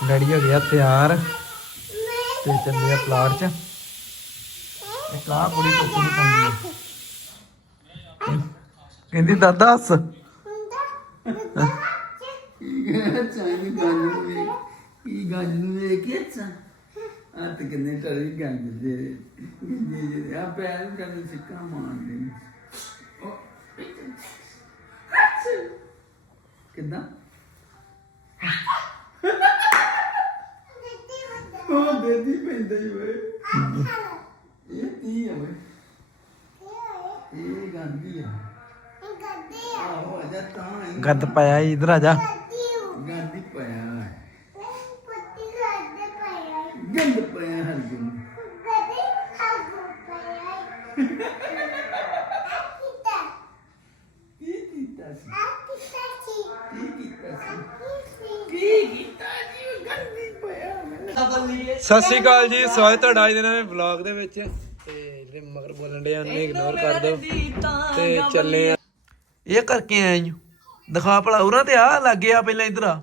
Daddy ਹੋ ਗਿਆ ਤਿਆਰ। ਤੇ ਚੱਲੇ ਆ ਪਲਾਟ 'ਚ। ਇੱਕ ਆਹ ਕੁੜੀ ਟੋਪੀ ਨਹੀਂ ਪਾਉਂਦੀ ਹੈ। ਕਹਿੰਦੀ, ਦਾਦਾ, ਹੱਸ। ਚਾਹੀਦੀ ਗੰਜ ਨੂੰ ਵੇਖ ਕੀ ਗੰਜ ਨੂੰ ਵੇਖ ਕੇ ਅੱਛਾ ਆ ਤੇ ਕਿੰਨੇ ਟਰੀ ਗੰਜ ਦੇ ਜੀ ਆ ਪੈਰ ਕਰਨ ਸਿੱਕਾ ਮਾਰਦੇ ਨੇ ਉਹ ਕਿੱਦਾਂ ਉਹ ਦੇਦੀ ਪੈਂਦਾ ਹੀ ਵੇ ਇਹ ਕੀ ਹੈ ਵੇ ਇਹ ਗੰਦੀ ਆ? ਆਹੋ ਅਜਾ ਤਾਂ ਹੀ ਗੱਦ ਪਾਇਆ ਈ, ਇੱਧਰ ਆ ਜਾ। ਗੰਦੀ ਪਿਆ ਹੈ। ਗੰਦ ਪਿਆ ਹਰ ਦਿਨ ਕੀ ਕੀਤਾ ਸੀ ਕੀ ਕੀਤਾ ਸੀ ਕੀ ਕੀਤਾ ਜੀ ਗੰਦੀ ਪਿਆ ਮੈਂ ਸਤਿ ਸ਼੍ਰੀ ਅਕਾਲ ਜੀ ਸਵਾਗਤ ਤੁਹਾਡਾ ਅੱਜ ਦੇ ਨਵੇਂ ਵਲੌਗ ਦੇ ਵਿੱਚ। ਤੇ ਜਿਹੜੇ ਮਗਰ ਬੋਲਣ ਦੇ ਉਹਨੂੰ ਇਗਨੋਰ ਕਰ ਦਿਓ। ਤੇ ਚੱਲੇ ਆ। ਇਹ ਕਰਕੇ ਆਏ ਜੀ। ਦਿਖਾ ਭਲਾ ਉਰਾਂ ਤੇ ਆ ਲੱਗੇ ਆ ਪਹਿਲਾਂ ਇੱਧਰ ਆ।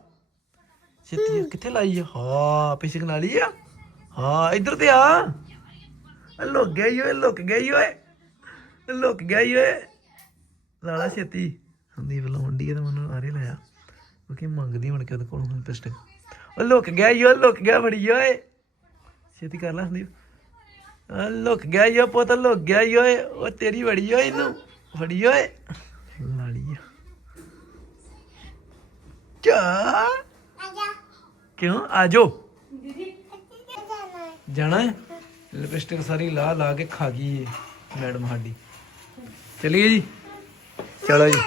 ਛੇਤੀ ਆ, ਕਿੱਥੇ ਲਾਈ ਆ? ਹਾਂ ਪਿਛੇ ਨਾਲ ਆ। ਹਾਂ ਇੱਧਰ ਤੇ ਆ। ਆ ਲੁੱਕ ਗਿਆ ਈ ਓਏ ਲੁੱਕ ਗਿਆ ਈ ਓਏ। ਲੁੱਕ ਗਿਆ ਈ ਓਏ। ਲਾਲਾ ਛੇਤੀ। ਸੰਦੀਪ ਲਾਉਂਦੀ ਹੈ ਤਾਂ ਮੈਨੂੰ ਆਰੇ ਲਾਇਆ। ਕਿਉਂਕਿ ਮੰਗਦੀ ਹੁਣ ਕਿ ਉਹਦੇ ਕੋਲੋਂ ਹੁਣ ਪਿਸਟਲ। ਉਹ ਲੁੱਕ ਗਿਆ ਈ ਓ ਲੁੱਕ ਗਿਆ ਫੜੀ ਓਏ। ਛੇਤੀ ਕਰ ਲੈ ਸੰਦੀਪ। ਆ ਲੁੱਕ ਗਿਆ ਈ ਪੁੱਤ, ਲੁੱਕ ਗਿਆ ਈ ਉਹ ਤੇਰੀ ਵੜੀ ਓਏ ਇਹਨੂੰ। ਫੜੀ ਓਏ। ਲਾੜੀ ਚਾ। ਕਿਉਂ? ਆਜੋ। ਜਾਣਾ ਹੈ? ਲਿਪਸਟਿਕ ਸਾਰੀ ਲਾ ਲਾ ਕੇ ਖਾ ਗਈ ਏ ਮੈਡਮ ਸਾਡੀ। ਚਲੀਏ ਜੀ। ਚਲੋ ਜੀ।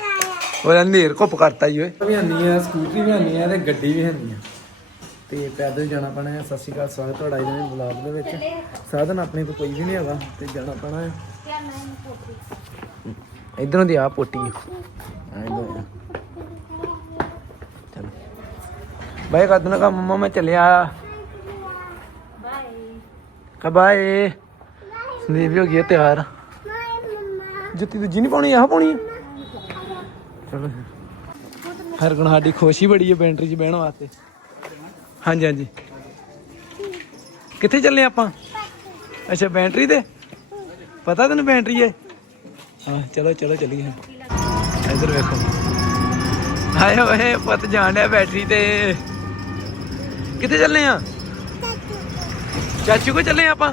ਉਹ ਅੰਧੇਰ ਘੁੱਪ ਕਰਤਾ ਜੀ ਓਏ। ਵੀ ਆਨੀ ਸਕੂਟਰੀ ਵੀ ਆਨੀ ਤੇ ਗੱਡੀ ਵੀ ਆਨੀ ਆ। ਤੇ ਪੈਦਲ ਜਾਣਾ ਪੈਣਾ ਹੈ। ਸਤਿ ਸ਼੍ਰੀ ਅਕਾਲ, ਸਵਾਗਤ ਤੁਹਾਡਾ ਜੀ ਦੇ ਵਲੌਗ ਦੇ ਵਿੱਚ। ਸਾਧਨ ਆਪਣੇ ਕੋਲ ਕੋਈ ਵੀ ਨਹੀਂ ਹੈਗਾ ਤੇ ਜਾਣਾ ਪੈਣਾ ਹੈ। ਇਧਰੋਂ ਦੀ ਆ ਪੋਟੀ ਆ। ਆ। ਇੱਧਰੋਂ ਕਾ ਮੰਮਾ ਮੈਂ ਚੱਲਿਆ। Bye bye. ਸੰਦੀਪ ਹੋ ਗਈ ਹੈ ਤਿਆਰ। ਜੁੱਤੀ ਦੂਜੀ ਨਹੀਂ ਪਾਉਣੀ, ਆਹ ਪਾਉਣੀ ਚਲੋ ਹਰਗੁਣ ਸਾਡੀ ਖੁਸ਼ੀ ਬੜੀ ਹੈ ਬੈਂਟਰੀ 'ਚ ਬਹਿਣ ਵਾਸਤੇ। ਹਾਂਜੀ ਹਾਂਜੀ। ਕਿੱਥੇ ਚੱਲੇ ਆਪਾਂ? ਅੱਛਾ, ਬੈਟਰੀ ਤੇ? ਪਤਾ ਤੈਨੂੰ ਬੈਟਰੀ ਹੈ ਹਾਂ, ਚਲੋ ਚਲੋ, ਚੱਲੀਏ। ਇੱਧਰ ਵੇਖੋ। ਹਾਏ ਓਏ, ਪੁੱਤ ਜਾਣ ਡਿਆ ਬੈਟਰੀ ਤੇ। ਕਿੱਥੇ ਚੱਲੇ ਆ? ਚਾਚੂ ਕੋ ਚੱਲੇ ਆਪਾਂ?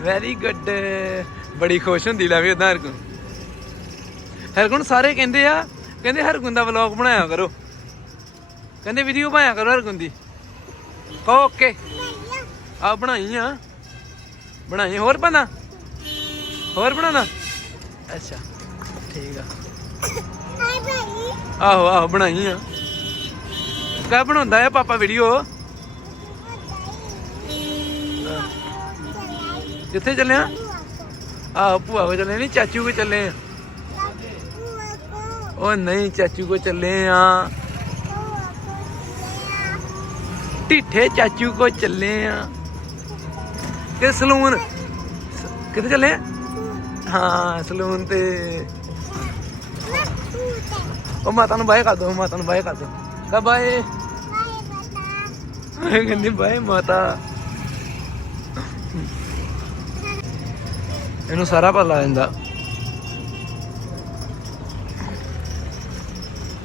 Very good. ਬੜੀ ਖੁਸ਼ ਹੁੰਦੀ ਲੈ ਵੀ ਉਦਾਂ ਹਰਗੁਣ। ਹਰਗੁਣ ਸਾਰੇ ਕਹਿੰਦੇ ਆ, ਕਹਿੰਦੇ ਹਰਗੁਣ ਦਾ ਵਲੌਗ ਬਣਾਇਆ ਕਰੋ। ਕਹਿੰਦੇ ਵੀਡੀਓ ਬਣਾਇਆ ਕਰੋ ਹਰਗੁਣ ਦੀ। ਓਕੇ। ਆ ਬਣਾਈ ਆ। ਬਣਾਈ ਹੋਰ ਬਣਾ। ਹੋਰ ਬਣਾਣਾ ਅੱਛਾ, ਠੀਕ ਆ। ਆਹੋ ਆਹੋ, ਬਣਾਈ ਆ। ਕਾ ਬਣਾਉਂਦਾ ਆ ਪਾਪਾ ਵੀਡੀਓ ਕਿੱਥੇ ਚੱਲੇ ਆ ਆਹੋ, ਭੂਆ ਕੋ ਚੱਲੇ ਨਹੀਂ ਚਾਚੂ ਕੋ ਚੱਲੇ ਆ। ਉਹ ਨਹੀਂ, ਚਾਚੂ ਕੋ ਚੱਲੇ ਆ। ਢਿੱਠੇ ਚਾਚੂ ਕੋ ਚੱਲੇ ਆ। ਤੇ ਸਲੂਨ ਸ- ਕਿੱਥੇ ਚੱਲੇ ਆ? ਹਾਂ, ਸਲੂਨ ਤੇ। ਉਹ ਮਾਤਾ ਨੂੰ ਬਾਏ ਕਰ ਦੋ, ਮਾਤਾ ਨੂੰ ਬਾਏ ਕਰ ਦੋ। ਕਾ ਬਾਏ। ਕਹਿੰਦੀ ਬਾਏ ਮਾਤਾ। ਇਹਨੂੰ ਸਾਰਾ ਪਤਾ ਲੱਗ ਜਾਂਦਾ।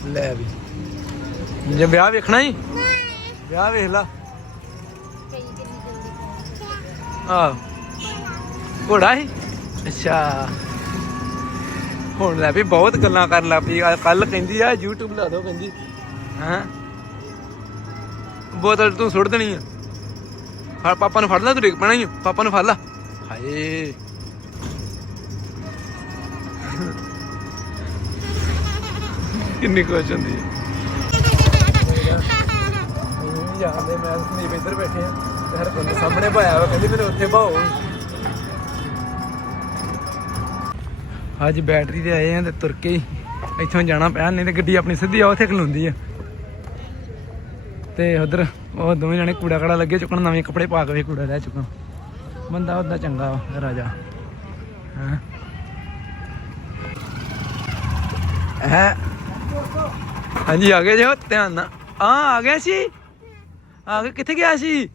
ਲੈ ਵੀ। ਜੇ ਵਿਆਹ ਵੇਖਣਾ ਹੀ ਵਿਆਹ ਵੇਖ ਲਾ। ਆ ਘੋੜਾ ਹੀ ਅੱਛਾ। ਹੁਣ ਲੈ ਵੀ ਬਹੁਤ ਗੱਲਾਂ ਕਰਨ ਲੱਗ ਪਈ। ਕੱਲ ਕਹਿੰਦੀ ਆ YouTube ਲਾ ਦੋ ਕਹਿੰਦੀ। ਹਾਂ? ਬੋਤਲ ਤੂੰ ਸੁੱਟ ਦੇਣੀ ਆ। ਫੜ ਪਾਪਾ ਨੂੰ ਫੜ ਲੈ ਤੂੰ ਡਿੱਗ ਪੈਣਾ ਹੀ। ਪਾਪਾ ਨੂੰ ਫੜ ਲੈ। ਹਾਏ। ਕਿੰਨੀ ਖੁਸ਼ ਹੁੰਦੀ ਹੈ ਜਾਂਦੇ ਮੈਂ ਸੰਦੀਪ ਇੱਧਰ ਬੈਠੇ ਆ ਤੇ ਹਰ ਸਾਹਮਣੇ ਭਾਇਆ ਵਾ ਕਹਿੰਦੀ ਮੈਨੂੰ ਉੱਥੇ ਭਾਓ। ਅੱਜ ਬੈਟਰੀ ਤੇ ਆਏ ਆ ਤੇ ਤੁਰ ਕੇ ਇੱਥੋਂ ਜਾਣਾ ਪਿਆ ਨਹੀਂ ਤੇ ਗੱਡੀ ਆਪਣੀ ਸਿੱਧੀ ਆ ਉੱਥੇ ਖਲੋਂਦੀ ਆ। ਤੇ ਉਧਰ ਉਹ ਦੋਵੇਂ ਜਣੇ ਕੂੜਾ ਕੜਾ ਲੱਗੇ ਚੁੱਕਣ ਨਵੇਂ ਕੱਪੜੇ ਪਾ ਕੇ ਕੂੜਾ ਲੈ ਚੁੱਕਣ। ਬੰਦਾ ਉਹਦਾ ਚੰਗਾ ਵਾ, ਰਾਜਾ। ਹਾਂ? ਹੈ? ਹਾਂਜੀ ਆ ਗਏ ਜੋ ਧਿਆਨ ਨਾਲ। ਆ ਆ ਗਏ ਸੀ? ਆ ਕੇ ਕਿੱਥੇ ਗਿਆ ਸੀ?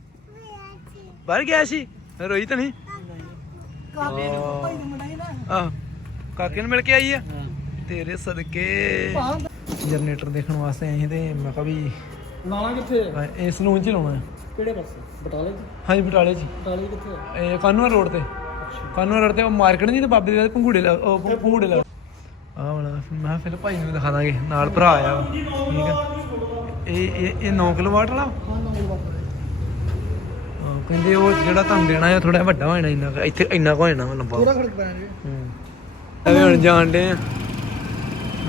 ਬਾਹਰ ਗਿਆ ਸੀ? ਰੋਈ ਤਾਂ ਨਹੀਂ? ਆਹ ਕਾਕੇ ਨੂੰ ਮਿਲ ਕੇ ਆਈ ਆ? ਤੇਰੇ ਸਦਕੇ। ਜਨਰੇਟਰ ਦੇਖਣ ਵਾਸਤੇ ਆਏ ਤੇ ਮੈਂ ਕਿਹਾ ਵੀ ਨਾਲਾ ਕਿੱਥੇ? ਮੈਂ ਇਸ ਨੂੰ ਚ ਲਾਉਣਾ। ਹੈ। ਕਿਹੜੇ ਪਾਸੇ? ਬਟਾਲੇ ਹਾਂਜੀ ਬਟਾਲੇ ਜੀ ਬਟਾਲੇ ਕਿੱਥੇ? ਇਹ ਕਾਨੂੰਨ ਰੋਡ ਤੇ। ਕਾਨੂੰਨ ਰੋਡ ਤੇ ਉਹ ਮਾਰਕੀਟ ਨਹੀਂ ਤੇ ਬਾਬੇ ਦੇ ਪੰਗੂੜੇ ਲਾ ਉਹ ਪੰਗੂੜੇ ਲਾ ਆਹ ਵਾਲਾ ਮੈਂ ਕਿਹਾ ਫਿਰ ਭਾਈ ਨੂੰ ਦਿਖਾ ਦਾਂਗੇ। ਨਾਲ ਭਰਾ ਆਇਆ ਠੀਕ ਆ। ਇਹ ਇਹ ਇਹ 9 ਕਿਲੋਵਾਟ ਵਾਲਾ? ਹਾਂ, ਕਹਿੰਦੇ ਉਹ ਜਿਹੜਾ ਤੁਹਾਨੂੰ ਦੇਣਾ ਹੈ ਥੋੜਾ ਵੱਡਾ ਹੋ ਜਾਣਾ ਇੰਨਾ ਕੁ- ਇੱਥੇ ਇੰਨਾ ਕੁ ਹੋ ਜਾਣਾ ਵਾ ਲੰਬਾ। ਪੂਰਾ ਖੜਕ ਪੈਣਾ ਜੀ। ਹੂੰ। ਐਵੇਂ ਹੁਣ ਜਾਣ ਡੇ ਆ।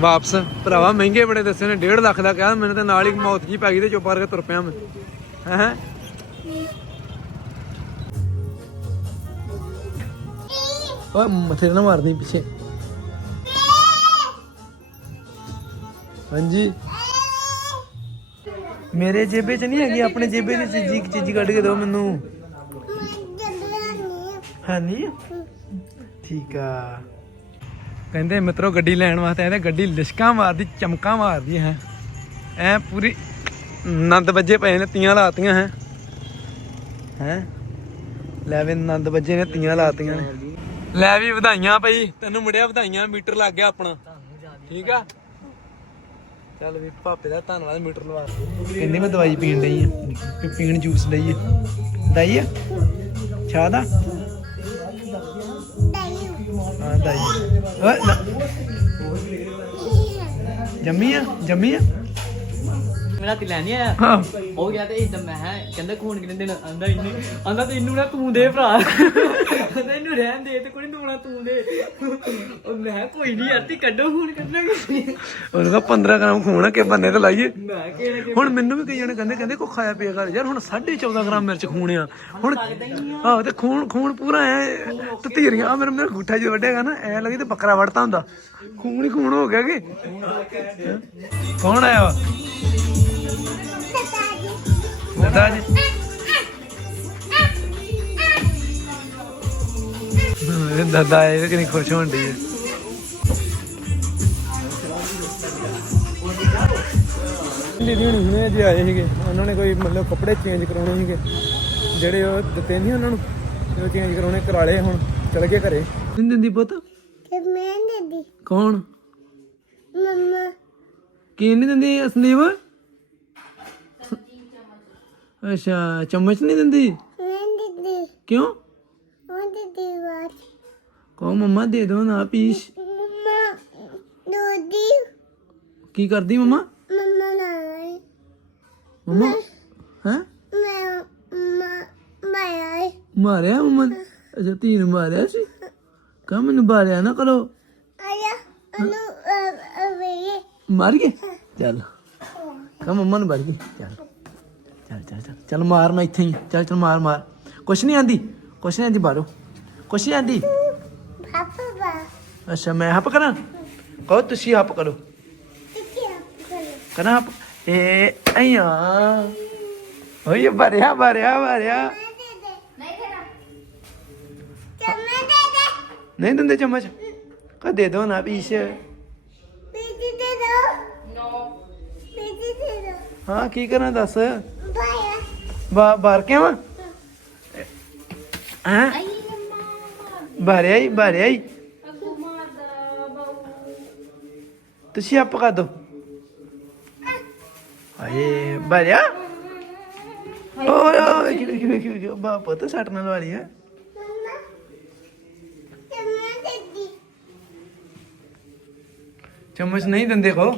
ਵਾਪਸ। ਭਰਾਵਾ ਮਹਿੰਗੇ ਬੜੇ ਦੱਸੇ ਨੇ 1.5 ਲੱਖ ਦਾ ਕਿਹਾ ਮੈਨੂੰ ਤਾਂ ਨਾਲ ਹੀ ਮੌਤ ਜੀ ਪੈ ਗਈ ਤੇ ਚੁੱਪ ਕਰਕੇ ਤੁਰ ਪਿਆ ਮੈਂ। ਹੈ ਓਏ ਮੱਥੇ ਨਾ ਮਾਰਦੀ ਪਿੱਛੇ। ਹਾਂਜੀ। ਮੇਰੇ ਜੇਬੇ 'ਚ ਨਹੀਂ ਹੈਗੀ, ਆਪਣੇ ਜੇਬੇ 'ਚ ਚੀਜ਼ੀ ਚੀਜ਼ੀ ਕੱਢ ਕੇ ਦਿਓ ਮੈਨੂੰ। ਹੈ ਠੀਕ ਆ। ਕਹਿੰਦੇ ਮਿੱਤਰੋ ਗੱਡੀ ਲੈਣ ਵਾਸਤੇ ਆਏ ਤੇ ਗੱਡੀ ਲਿਸ਼ਕਾਂ ਮਾਰਦੀ, ਚਮਕਾਂ ਮਾਰਦੀ ਹੈ। ਐ ਪੂਰੀ ਨੰਦ ਵੱਜੇ ਪਏ ਨੇ, ਤੀਆਂ ਲਾਤੀਆਂ ਹੈ। ਹੈ? ਲੈ ਵੀ ਨੰਦ ਵੱਜੇ ਨੇ, ਤੀਆਂ ਲਾਤੀਆਂ ਨੇ। ਲੈ ਵੀ ਵਧਾਈਆਂ ਭਾਈ ਤੈਨੂੰ ਮੁੜਿਆ ਵਧਾਈਆਂ, ਮੀਟਰ ਲੱਗ ਗਿਆ ਆਪਣਾ। ਠੀਕ ਆ? ਚੱਲ ਵੀ ਭਾਪੇ ਦਾ ਧੰਨਵਾਦ ਮੀਟਰ ਲਵਾ ਕਹਿੰਦੀ ਮੈਂ ਦਵਾਈ ਪੀਣ ਲਈ ਆ। ਪੀਣ ਜੂਸ ਲਈ ਆ। ਦਈ ਆ? ਚਾਹ ਦਾ? ਹਾਂ ਦਈ ਓਏ ਜੰਮੀ ਆ? ਜੰਮੀ ਆ? ਮੇਰਾ ਤੇ ਲੈਣੀ ਆਇਆ ਹਾਂ। ਉਹ ਗਿਆ ਤੇ ਇਦਾਂ ਮੈਂ ਹੈ ਕਹਿੰਦਾ ਖੂਨ ਕਿੰਨੇ ਦਿਨ ਆਂਦਾ ਇੰਨੇ ਆਂਦਾ ਤੇ ਇਹਨੂੰ ਨਾ ਤੂੰ ਦੇ ਭਰਾ। ਆਂਦਾ ਇਹਨੂੰ ਰਹਿਣ ਦੇ ਤੇ ਕੋਈ ਤੂੰ ਨਾ ਤੂੰ ਦੇ। ਉਹ ਮੈਂ ਕਿਹਾ ਕੋਈ ਨਹੀਂ ਯਾਰ ਤੀ ਕੱਢੋ ਖੂਨ ਕੱਢਾਂਗੇ ਉਹਨੂੰ ਕਹਾ 15 ਗ੍ਰਾਮ ਖੂਨ ਆ ਕਿ ਬੰਨੇ ਤੇ ਲਾਈਏ। ਮੈਂ ਕਿਹੜੇ ਕਿ ਹੁਣ ਮੈਨੂੰ ਵੀ ਕਈ ਜਣੇ ਕਹਿੰਦੇ ਕਹਿੰਦੇ ਕੋ ਖਾਇਆ ਪੀਆ ਕਰ ਯਾਰ ਹੁਣ 14.5 ਗ੍ਰਾਮ ਮਿਰਚ ਖੂਨ ਆ। ਹੁਣ ਆਹੋ ਤੇ ਖੂਨ ਖੂਨ ਪੂਰਾ ਐ ਤਤੀਰੀਆਂ ਆ ਮੇਰੇ ਮੇਰੇ ਗੁੱਠਾ ਜੋ ਵੱਡੇਗਾ ਨਾ ਐ ਲੱਗੀ ਤੇ ਬੱਕਰਾ ਵੜਤਾ ਹੁੰਦਾ। ਖੂਨ ਹੀ ਖੂਨ ਹੋ ਗਿਆ ਕਿ ਹੈਂ? ਕੌਣ ਆਇਆ ਵਾ? ਦਾਦਾ। ਜੀ ਇਹ ਦਾਦਾ ਇਹ ਕਿੰਨੀ ਖੁਸ਼ ਹੋਣ ਦੀ ਹੈ ਦੀਦੀ ਹੁਣੀ ਹੁਣੇ ਜੇ ਆਏ ਸੀਗੇ। ਉਹਨਾਂ ਨੇ ਕੋਈ ਮਤਲਬ ਕੱਪੜੇ ਚੇਂਜ ਕਰਾਉਣੇ ਸੀਗੇ। ਜਿਹੜੇ ਉਹ ਦਿੱਤੇ ਨਹੀਂ ਉਹਨਾਂ ਨੂੰ ਉਹ ਚੇਂਜ ਕਰਾਉਣੇ ਕਰਾ ਲਏ ਹੁਣ ਚਲ ਗਏ ਘਰੇ। ਨਹੀਂ ਦਿੰਦੀ ਪੁੱਤ? ਤੇ ਮੈਂ ਦੀਦੀ। ਕੌਣ? ਮੰਮਾ। ਕੀ ਨਹੀਂ ਦਿੰਦੀ ਅਸਨੀਵ ਅੱਛਾ ਚਮਚ ਨਹੀਂ ਦਿੰਦੀ? ਮੈਂ ਦੀਦੀ। ਕਿਉਂ? ਉਹ ਦੀਦੀ ਬਾਤ ਕਹੋ ਮੰਮਾ ਦੇ ਦੋ ਨਾ ਪੀਸ਼। ਮੰਮਾ ਦੋਦੀ ਕੀ ਕਰਦੀ ਮੰਮਾ? ਮੰਮਾ ਨਾਲ ਮੰਮਾ? ਹੈ? ਮੈਂ ਮਾ ਮਾਇਆ ਮਾਰਿਆ ਮੰਮਾ ਨੇ? ਅੱਛਾ ਧੀ ਨੂੰ ਮਾਰਿਆ ਸੀ? ਕਹ ਮੈਨੂੰ ਮਾਰਿਆ ਨਾ ਕਰੋ। ਆਇਆ ਅਨੂ ਅਵੇ ਮਾਰ ਗਏ ਚੱਲ। ਕਹ ਮੰਮਾ ਨੂੰ ਮਾਰ ਗਈ। ਚੱਲ। ਚੱਲ ਚੱਲ ਚੱਲ ਮਾਰ ਮੈਂ ਇੱਥੇ ਹੀ ਹਾਂ। ਚੱਲ ਚੱਲ ਮਾਰ ਮਾਰ। ਕੁਛ ਨਹੀਂ ਆਂਦੀ ਕੁਛ ਨਹੀਂ ਆਂਦੀ ਬਾਹਰੋਂ। ਕੁਛ ਨਹੀਂ ਆਂਦੀ। ਪਾਪਾ ਬਾ ਅੱਛਾ ਮੈਂ ਹੱਪ ਕਰਾਂ? ਕਹੋ ਤੁਸੀਂ ਹੱਪ ਕਰੋ। ਕਿੱਥੇ ਆ ਕਰਾਂ। ਹੱਪ? ਏ ਅਈਆ। ਓਏ ਭਰਿਆ ਭਰਿਆ ਭਰਿਆ ਨਹੀਂ ਦੇਣਾ ਚਮੇ ਦੇ ਦੇ। ਨਹੀਂ ਦਿੰਦੇ ਚਮਚ? ਕਹ ਦੇ ਦੋ ਨਾ ਪੀਸ। ਪੀਤੀ ਦੇ ਦੋ। ਨੋ। ਪੀਤੀ ਦੇ ਦੋ। ਹਾਂ ਕੀ ਕਰਾਂ ਦੱਸ? ਬਾ ਬਾਹਰ ਕੇ ਆਵਾਂ ਹਾਂ? ਆਈ ਹੀ ਅਗੂ ਮਾਰਦਾ ਬਾਉ ਤੁਸੀਂ ਹੱਪ ਕਰ ਦੋ। ਹਾਏ ਭਰਿਆ ਓਏ ਓਏ ਕਿਉਂ ਕਿਉਂ ਕਿਉਂ ਕਿਉਂ? ਬਾ ਪਤਾ ਸੱਟ ਨਾਲ ਵਾਲੀ ਹੈ ਚਮਚ ਨਹੀਂ ਦਿੰਦੇ ਕੋ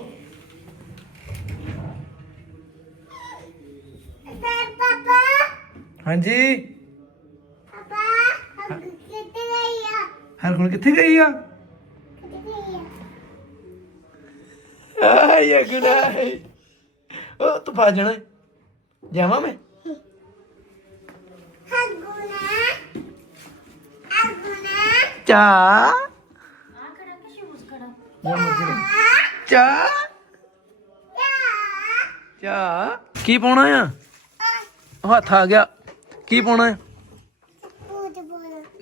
ਸਰ ਪਾਪਾ ਹਾਂਜੀ। ਪਾਪਾ ਹਮ ਕਿੱਥੇ ਗਈ ਆ? ਹਰ ਕੋਲ ਕਿੱਥੇ ਗਈ ਆ? ਕਿੱਥੇ ਗਈ ਆ ਆਏ ਗੁਨਾਹ ਉਹ ਤੂੰ ਭੱਜ ਜਾਣਾ। ਜਾਵਾਂ ਮੈਂ? ਹਗੁਨਾ ਅਗੁਨਾ ਚਾ। ਆ ਖੜਾ ਕਿ ਸ਼ੂਜ਼ ਖੜਾ ਚਾ। ਯਾ ਚਾ। ਕੀ ਪਾਉਣਾ ਆ? ਹੱਥ ਆ ਗਿਆ। ਕੀ ਪਾਉਣਾ ਹੈ?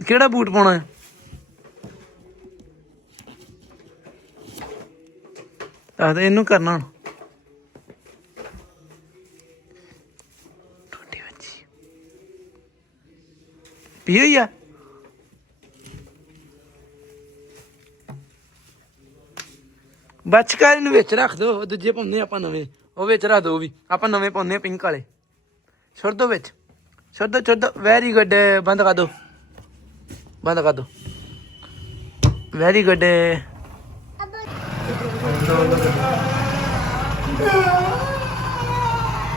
ਕਿਹੜਾ ਬੂਟ ਪਾਉਣਾ ਹੈ? ਆ ਤੇ ਇਹਨੂੰ ਕਰਨਾ ਹੁਣ। ਟੁੱਟੀ ਬੱਚੀ ਪੀ ਹੋਈ ਆ। ਬਚਕਾਰੀ ਨੂੰ ਵਿੱਚ ਰੱਖ ਦਿਓ। ਦੂਜੇ ਪਾਉਂਦੇ ਆਪਾਂ ਨਵੇਂ। ਉਹ ਵਿੱਚ ਰੱਖ ਦੋ ਵੀ। ਆਪਾਂ ਨਵੇਂ ਪਾਉਂਦੇ ਪਿੰਕ ਵਾਲੇ। ਛੱਡ ਦੋ ਵਿੱਚ। ਛੱਡ ਦੋ ਛੱਡ ਦੋ ਵੈਰੀ ਗੁੱਡ ਬੰਦ ਕਰ ਦੋ। ਬੰਦ ਕਰ ਦੋ। ਵੈਰੀ ਗੁੱਡ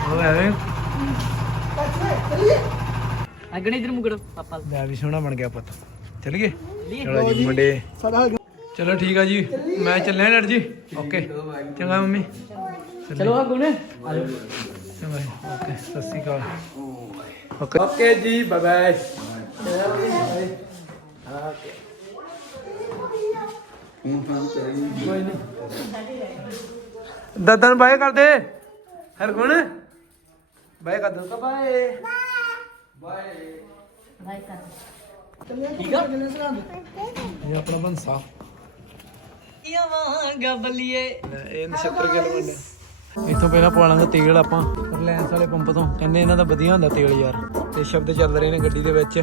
ਉਹ ਐਵੇਂ ਅਗਣੇ ਇਧਰ ਮੁਗੜੋ ਪਾਪਾ। ਲੈ ਵੀ ਸੋਹਣਾ ਬਣ ਗਿਆ ਪੁੱਤ। ਚੱਲ ਗਏ? ਚਲੋ ਜੀ ਮੁੰਡੇ। ਚਲੋ ਠੀਕ ਆ ਜੀ। ਮੈਂ ਚੱਲਿਆ ਡਰ ਜੀ। ਓਕੇ। ਚੰਗਾ ਮੰਮੀ। ਚਲੋ ਆ ਗੁਣ। ਓਕੇ ਸਤਿ ਸ਼੍ਰੀ ਅਕਾਲ। ਓਕੇ ਓਕੇ ਜੀ ਬਾਏ ਬਾਏ ਹੁਣ ਤਾਂ ਚਾਹੀਦੀ ਕੋਈ ਨਹੀਂ ਦਾਦਾ ਨੂੰ ਬਾਏ ਕਰ ਦੇ ਹਰਗੁਣ ਬਾਏ ਕਰ ਦੋ। ਬਾਏ। ਠੀਕ ਆ? ਇਹ ਆਪਣਾ ਬੰਸਾ ਯਾਵਾਂਗਾ ਬਲੀਏ। ਇਹ ਨਛੱਤਰ ਕਿਲੋ ਵੰਡੇ ਇੱਥੋਂ ਪਹਿਲਾਂ ਪਵਾਲਾਂਗੇ ਤੇਲ ਆਪਾਂ ਰਿਲਾਇੰਸ ਵਾਲੇ ਪੰਪ ਤੋਂ। ਕਹਿੰਦੇ ਇਹਨਾਂ ਦਾ ਵਧੀਆ ਹੁੰਦਾ ਤੇਲ ਯਾਰ ਤੇ ਸ਼ਬਦ ਚੱਲ ਰਹੇ ਨੇ ਗੱਡੀ ਦੇ ਵਿੱਚ।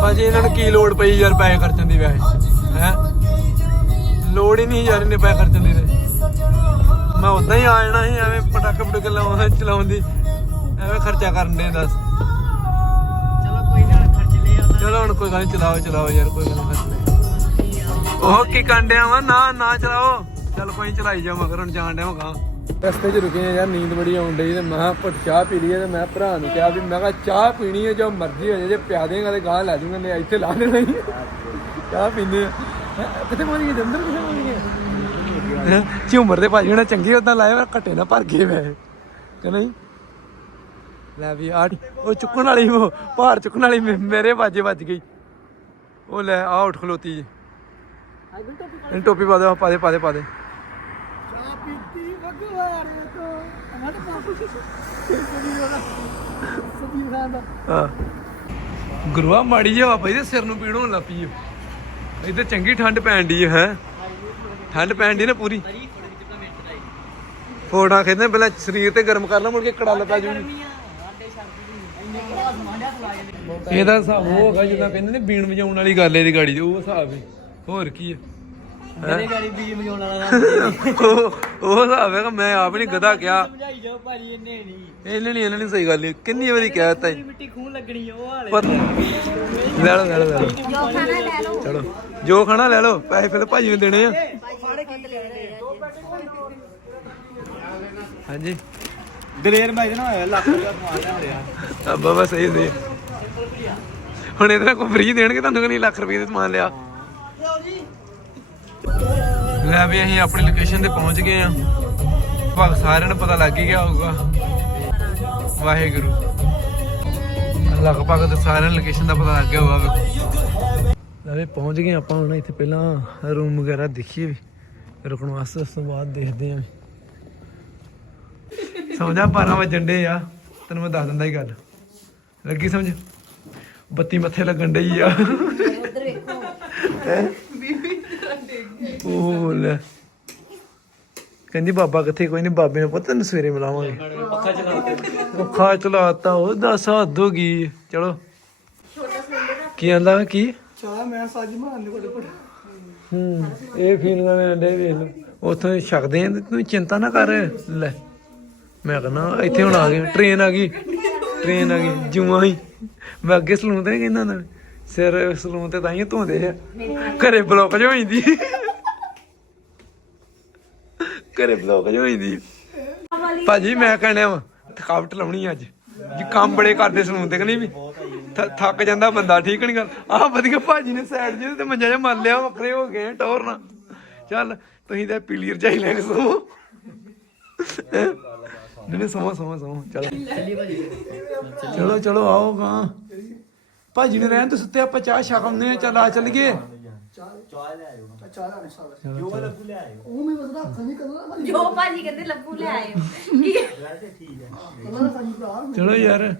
ਭਾਜੀ ਇਹਨਾਂ ਨੂੰ ਕੀ ਲੋੜ ਪਈ ਯਾਰ ਪੈਸੇ ਖਰਚਣ ਦੀ ਵੈਸੇ? ਹੈ? ਲੋੜ ਹੀ ਨਹੀਂ ਯਾਰ ਇਹਨੇ ਪੈਸੇ ਖਰਚਣ ਦੀ ਮੈਂ ਉਦਾਂ ਹੀ ਆ ਜਾਣਾ ਸੀ ਐਵੇਂ ਪਟਾਕੇ ਪਟੂਕੇ ਲਾਉਣ ਚਲਾਉਣ ਦੀ। ਐਵੇਂ ਖਰਚਾ ਕਰਨ ਦੇ ਦੱਸ। ਚਲੋ ਕੋਈ ਨਾ ਖਰਚ ਲੈ ਆਉਂਦਾ ਚਲੋ ਹੁਣ ਕੋਈ ਗੱਲ ਨੀ ਚਲਾਓ ਚਲਾਓ ਯਾਰ ਕੋਈ ਗੱਲ ਨੀ ਖਰਚ ਉਹ ਕੀ ਕਾਂਡਿਆ ਵਾ? ਨਾ ਨਾ ਚਲਾਓ। ਚੱਲ ਕੋਈ ਚਲਾਈ ਜਾ ਮਗਰ ਹੁਣ ਜਾਣ ਡਿਆ ਮਗਾ ਰਸਤੇ 'ਚ ਰੁਕੇ ਆ ਯਾਰ ਨੀਂਦ ਬੜੀ ਆਉਣ ਡਈ ਤੇ ਮੈਂ ਪੁੱਟ ਚਾਹ ਪੀ ਲਈਏ? ਤੇ ਮੈਂ ਭਰਾ ਨੂੰ ਕਿਹਾ ਵੀ ਮੈਂ ਕਿਹਾ ਚਾਹ ਪੀਣੀ ਹੈ ਜੋ ਮਰਜ਼ੀ ਹੋ ਜਾਏ ਜੇ ਪਿਆ ਦੇਗਾ ਤੇ ਗਾਹ ਲੈ ਦੂੰਗਾ ਨੇ ਇੱਥੇ ਲਾ ਦੇਣਾ ਹੀ ਚਾਹ ਪੀਂਦੇ ਆ। ਕਿੱਥੇ ਪਹੁੰਚ ਗਏ? ਜੰਦਰ ਕਿੱਥੇ ਪਹੁੰਚ ਗਏ? ਝੂਮਰ ਦੇ ਭਾਜੀ ਨੇ ਚੰਗੀ ਉਦਾਂ ਲਾਏ ਪਰ ਘੱਟੇ ਨਾ ਭਰ ਗਏ ਵੈਸੇ ਕਿ ਨਹੀਂ? ਲੈ ਵੀ ਆ ਉਹ ਚੁੱਕਣ ਵਾਲੀ ਉਹ ਭਾਰ ਚੁੱਕਣ ਵਾਲੀ ਮੇਰੇ ਵਾਜੇ ਵੱਜ ਗਈ। ਉਹ ਲੈ ਆ ਉੱਠ ਖਲੋਤੀ ਜੀ। ਟੋਪੀ ਪਾ ਦੇ ਪਾ ਦੇ ਪਾ ਦੇ ਪਾ ਦੇ। ਹਾਂ। ਗੁਰੂਆ, ਮਾੜੀ ਜਿਹੀ ਹਵਾ ਪਈ ਤੇ ਸਿਰ ਨੂੰ ਪੀੜ ਹੋਣ ਲੱਗ ਪਈ ਓ। ਇੱਥੇ ਚੰਗੀ ਠੰਡ ਪੈਣ ਦੀ ਹੈ? ਠੰਡ ਪੈਣ ਦੀ ਨਾ ਪੂਰੀ। ਫੋਟਾਂ ਖਿੱਚਦੇ ਪਹਿਲਾਂ ਸਰੀਰ ਤੇ ਗਰਮ ਕਰ ਲਾ, ਮੁੜ ਕੇ ਕੜਲ ਪੈ ਜੂਗੀ ਇਹਦਾ ਹਿਸਾਬ ਉਹ ਹੋਗਾ ਜਿੱਦਾਂ ਕਹਿੰਦੇ ਨੇ ਬੀਣ ਵਜਾਉਣ ਵਾਲੀ ਗੱਲ ਇਹਦੀ ਗਾੜੀ ਚ, ਉਹ ਹਿਸਾਬ ਹੈ ਹੋਰ ਕੀ ਹੈ ਮੇਰੇ ਗਾੜੀ ਬੀਜ ਮਜਾਉਣ ਵਾਲਾ ਉਹ ਉਹ ਹਿਸਾਬ ਹੈ ਕਿ ਮੈਂ ਆਪ ਨਹੀਂ ਗਧਾ ਕਿਹਾ। ਸਮਝਾਈ ਜਾਓ ਭਾਜੀ ਇਹਨੇ ਨਹੀਂ ਇਹਨੇ ਨਹੀਂ ਇਹਨੇ ਨਹੀਂ ਸਹੀ ਗੱਲ ਨਹੀਂ ਕਿੰਨੀ ਵਾਰੀ ਕਹਿ ਦਿੱਤਾ ਜੀ। ਮਿੱਟੀ ਖੂਨ ਲੱਗਣੀ ਆ, ਉਹ ਹਾਲੇ ਪਰ ਲੈ ਲਓ ਲੈ ਲਓ ਲੈ ਲਓ। ਚਲੋ। ਜੋ ਖਾਣਾ ਲੈ ਲਓ ਪੈਸੇ ਫਿਰ ਭਾਜੀ ਨੂੰ ਦੇਣੇ ਆ। ਹਾਂਜੀ। ਦਲੇਰ ਭਾਈ ਨਾ ਹੋਇਆ ਲੱਖ ਰੁਪਇਆ ਸਮਾਨ ਲਿਆ ਰਿਹਾ ਆ ਬਾਬਾ ਸਹੀ ਸਹੀ ਹੁਣ ਇਹਦੇ ਨਾਲ ਕੋਈ ਫ੍ਰੀ ਦੇਣਗੇ ਤੁਹਾਨੂੰ ਕਿ ਨਹੀਂ ਲੱਖ ਰੁਪਏ ਦੇ ਸਮਾਨ ਲਿਆ? ਲੈ ਵੀ ਅਸੀਂ ਆਪਣੀ ਲੋਕੇਸ਼ਨ ਤੇ ਪਹੁੰਚ ਗਏ ਆ ਭਗ ਸਾਰਿਆਂ ਨੂੰ ਪਤਾ ਲੱਗ ਹੀ ਗਿਆ ਹੋਊਗਾ। ਵਾਹਿਗੁਰੂ। ਲਗਭਗ ਤੇ ਸਾਰਿਆਂ ਨੂੰ ਲੋਕੇਸ਼ਨ ਦਾ ਪਤਾ ਲੱਗ ਗਿਆ ਹੋਊਗਾ ਵੇਖੋ। ਲੈ ਵੀ ਪਹੁੰਚ ਗਏ ਆਪਾਂ ਹੁਣ ਇੱਥੇ ਪਹਿਲਾਂ ਰੂਮ ਵਗੈਰਾ ਦੇਖੀਏ ਵੀ। ਰੁਕਣ ਵਾਸਤੇ ਉਸ ਤੋਂ ਬਾਅਦ ਦੇਖਦੇ ਆਂ ਸਮਝਾ 12 ਵਜਣ ਡੇ ਆ। ਤੈਨੂੰ ਮੈਂ ਦੱਸ ਦਿੰਦਾ ਹੀ ਗੱਲ। ਲੱਗੀ ਸਮਝ? ਬੱਤੀ ਮੱਥੇ ਲੱਗਣ ਡਈ ਆ। ਉਧਰ ਵੇਖੋ। ਉਹ ਲੈ ਕਹਿੰਦੀ ਬਾਬਾ ਕਿੱਥੇ ਕੋਈ ਨਹੀਂ ਬਾਬੇ ਨੂੰ ਪਤਾ ਤੈਨੂੰ ਸਵੇਰੇ ਮਿਲਾਵਾਂਗੇ। ਪੱਖਾ ਚਲਾਉਂਦੇ ਪੱਖਾ ਚਲਾਤਾ ਉਹ ਦੱਸ ਹੱਦ ਹੋ ਗਈ ਚਲੋ। ਕੀ ਆਂਦਾ ਕੀ? ਚਾਹ ਮੈਂ ਸਾਜ ਮਾਰਨ ਕੋਲ ਕੋਲ ਹੂੰ ਇਹ ਫੀਲਿੰਗਾਂ ਨੇ ਅੰਡੇ ਵੇਖ ਲਓ। ਉੱਥੋਂ ਛਕਦੇ ਆਂ ਤੇ ਚਿੰਤਾ ਨਾ ਕਰ। ਲੈ ਮੈਂ ਕਹਿੰਦਾ ਇੱਥੇ ਹੁਣ ਆ ਗਏ ਟ੍ਰੇਨ ਆ ਗਈ। ਟ੍ਰੇਨ ਆ ਗਈ ਜੂਆਂ ਹੀ ਮੈਂ ਅੱਗੇ ਸਲੂਨ ਤੇ ਕਹਿੰਦਾ ਹੁੰਦਾ। ਸਿਰ ਸਲੂਨ ਤੇ ਤਾਂ ਹੀ ਧੋਂਦੇ ਆ। ਘਰੇ ਬਲੌਕ ਜੋ ਜਾਂਦੀ। ਘਰੇ ਬਲੌਕ ਜੋ ਜਾਂਦੀ ਭਾਜੀ, ਮੈਂ ਕਹਿੰਦਾ ਵਾ, ਥਕਾਵਟ ਲਾਉਣੀ ਅੱਜ। ਜੀ ਕੰਮ ਬੜੇ ਕਰਦੇ ਸਲੂਨ ਤੇ ਕਿ ਨਹੀਂ ਵੀ? ਥ- ਥੱਕ ਜਾਂਦਾ ਬੰਦਾ, ਠੀਕ ਨਹੀਂ ਗੱਲ? ਆਹ ਵਧੀਆ ਭਾਜੀ ਨੇ ਸਾਈਡ ਜੇ ਤੇ ਮੰਜਾ ਜਿਹਾ ਮੰਨ ਲਿਆ, ਵੱਖਰੇ ਹੋ ਗਏ ਟੌਰ ਨਾ ਚੱਲ, ਤੁਸੀਂ ਤਾਂ ਪੀਲੀ ਰਜਾਈ ਲੈ ਕੇ ਸੋ ਨਹੀਂ ਨਹੀਂ ਸਮਾਂ ਸਮਾਂ ਸਮਾਂ ਚਲੋ। ਚਲੋ ਚਲੋ, ਆਓ ਗਾ। ਭਾਜੀ ਨੇ ਰਹਿਣ ਤੇ ਸੁੱਤੇ, ਆਪਾਂ ਚਾਹ ਛਕਾਉਂਦੇ ਆ ਚੱਲ, ਆ ਚੱਲੀਏ। ਜੋ ਭਾਜੀ ਕਹਿੰਦੇ ਲੱਭੂ ਲੈ ਆਇਓ। ਚਲੋ ਯਾਰ।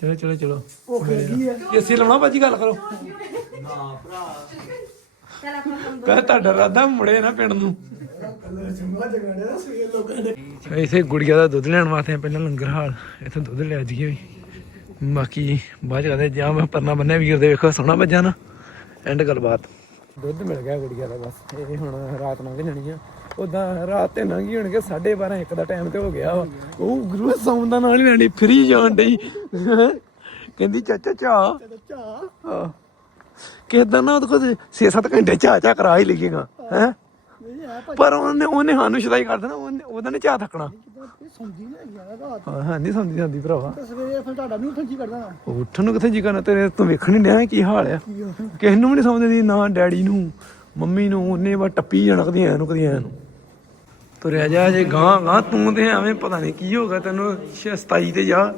ਚਲੋ ਚਲੋ ਚਲੋ ਏਸੀ ਲਾਉਣਾ ਭਾਜੀ ਗੱਲ ਕਰੋ। ਚਲ ਆਪਾਂ ਕੰਮ ਕਹ ਤੁਹਾਡਾ ਰਾਦਾ ਮੁੜੇ ਨਾ ਪਿੰਡ ਨੂੰ। ਗੁੜੀਆ ਦਾ ਦੁੱਧ ਲੈਣ ਵਾਸਤੇ ਪਹਿਲਾਂ ਲੰਗਰ ਹਾਲ ਇੱਥੇ ਦੁੱਧ ਲੈ ਜੀਏ ਵੀ। ਬਾਕੀ ਬਾਅਦ ਚ ਕਹਦੇ ਜਾ ਮੈਂ ਪਰਨਾ ਬੰਨਿਆ ਵੀਰ ਦੇ ਵੇਖੋ ਸੋਹਣਾ ਵੱਜਾ ਨਾ। ਐਂਡ ਗੱਲਬਾਤ। ਦੁੱਧ ਮਿਲ ਗਿਆ ਗੁੜੀਆ ਦਾ ਬਸ ਇਹ ਹੁਣ ਰਾਤ ਲੰਘ ਜਾਣੀ ਆ। ਉਦਾਂ ਰਾਤ ਤੇ ਲੰਘੀ ਹੋਣਗੇ 12:30 1 ਦਾ ਟਾਈਮ ਤੇ ਹੋ ਗਿਆ ਵਾ। ਉਹ ਗੁਰੂ ਸੌਣ ਦਾ ਨਾਲ ਹੀ ਲੈਣੀ ਫਰੀ ਜਾਣ ਡਈ। ਕਹਿੰਦੀ ਚਾਚਾ ਚਾ ਚਾ ਕਿਦਾਂ ਨਾ ਉਹਦੇ ਕੋਲ 6-7 ਘੰਟੇ ਚਾਹ ਚਾਹ ਕਰਾ ਹੀ ਲਿਖੇਗਾ ਹੈ? ਪਰ ਉਹਨੇ ਉਹਨੇ ਸਾਨੂੰ ਸ਼ਦਾਈ ਕਰ ਦੇਣਾ ਉਹਨੇ ਉਹਦਾ ਨੇ ਚਾਹ ਥੱਕਣਾ। ਹਾਂ ਹਾਂ ਨਹੀਂ ਸਮਝੀ ਜਾਂਦੀ ਭਰਾਵਾ। ਸਵੇਰੇ ਫਿਰ ਤੁਹਾਡਾ ਨਹੀਂ ਉੱਠਣ ਜੀ ਕਰਦਾ ਉੱਠਣ ਨੂੰ ਕਿੱਥੇ ਜੀ ਕਰਨਾ ਤੇਰੇ ਤੂੰ ਵੇਖਣ ਨਹੀਂ ਡਿਆ ਕੀ ਹਾਲ ਆ। ਕਿਸੇ ਨੂੰ ਵੀ ਨਹੀਂ ਸਮਝਦੀ ਨਾ ਡੈਡੀ ਨੂੰ ਮੰਮੀ ਨੂੰ ਉਹਨੇ ਬਸ ਟੱਪੀ ਜਾਣਾ ਕਦੀ ਐ ਨੂੰ ਕਦੀ ਐ ਨੂੰ ਤੁਰਿਆ ਜਾ ਜੇ ਗਾਂ ਗਾਂ ਤੂੰ ਤੇ ਐਵੇਂ ਪਤਾ ਨਹੀਂ ਕੀ ਹੋਗਾ ਤੈਨੂੰ 27 ਤੇ ਜਾ।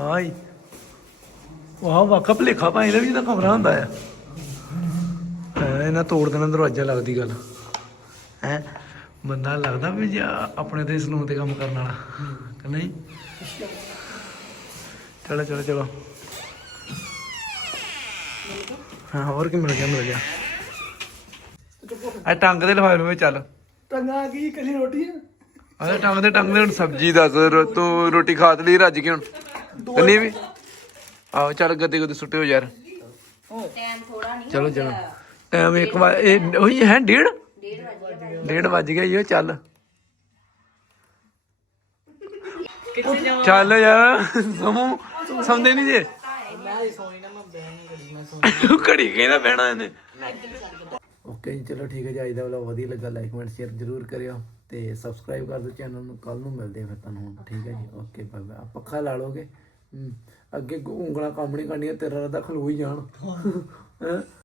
ਆਈ। ਵਾਹ ਵਾਕਾ ਭਲੇਖਾ ਭਾਈ ਦਾ ਵੀ ਤਾਂ ਕਮਰਾ ਹੁੰਦਾ ਆ। ਇਹਨਾਂ ਤੋੜ ਦੇਣਾ ਦਰਵਾਜ਼ਾ ਲੱਗਦੀ ਗੱਲ। ਹੈ? ਬੰਦਾ ਲੱਗਦਾ ਵੀ ਜੇ ਆਪਣੇ ਤੇ ਸਲੂਨ ਤੇ ਕੰਮ ਕਰਨ ਵਾਲਾ ਕਿ ਨਹੀਂ? ਚਲੋ ਚਲੋ ਚਲੋ। ਹਾਂ ਹੋਰ ਕੀ ਮਿਲ ਗਿਆ ਮਿਲ ਗਿਆ। ਆ ਟੰਗ ਦੇ ਲਫਾਫੇ ਵਿੱਚ ਚੱਲ। ਟੰਗਾ ਕੀ ਕੱਲੀ ਰੋਟੀ ਆ? ਆ ਟੰਗ ਦੇ ਟੰਗ ਦੇ ਹੁਣ ਸਬਜੀ ਦੱਸ ਰੋ- ਤੂੰ ਰੋਟੀ ਖਾ ਤੇ ਲਈ ਰੱਜ ਕੇ ਹੁਣ। ਕੰਨੀ ਵੀ? ਆਓ ਚੱਲ ਗੱਦੇ ਗੱਦੇ ਸੁੱਟੇ ਹੋ ਯਾਰ ਚਲੋ ਚਲੋ। ਟਾਈਮ ਇੱਕ ਵਾਰ ਇਹ ਉਹੀ ਹੈ ਡੇਢ? ਡੇਢ ਵੱਜ। ਗਿਆ ਇਹ ਚੱਲ ਕਿੱਥੇ ਜਾਵਾਂ ਚੱਲ। ਯਾਰ ਸਮੂ ਸਮਝਦੇ ਨਹੀਂ ਜੇ ਮੈਂ ਸੋਈ ਨਾ ਮੈਂ ਬਹਿਣ ਮੈਂ ਸੋਈ ਘੜੀ ਕਹਿੰਦਾ ਬਹਿਣਾ ਇਹਨੇ। ਓਕੇ ਜੀ ਚਲੋ ਠੀਕ ਹੈ ਜੀ ਅੱਜ ਦਾ ਵਲੌਗ ਵਧੀਆ ਲੱਗਾ ਲਾਈਕ ਕਮੈਂਟ ਸ਼ੇਅਰ ਜ਼ਰੂਰ ਕਰਿਓ ਤੇ ਸਬਸਕ੍ਰਾਈਬ ਕਰ ਦਿਓ ਚੈਨਲ ਨੂੰ ਕੱਲ ਨੂੰ ਮਿਲਦੇ ਆ ਫਿਰ ਤੁਹਾਨੂੰ ਹੁਣ ਠੀਕ ਹੈ ਜੀ ਓਕੇ ਬਾਏ ਬਾਏ ਪੱਖਾ ਲਾ ਲੋਗੇ ਅੱਗੇ ਉਂਗਲਾਂ ਕੰਮ ਨਹੀਂ ਕਰਨੀਆਂ ਤੇਰਾ ਰਦਾ ਖਲੋ ਹੀ ਜਾਣ। ਹੈਂ?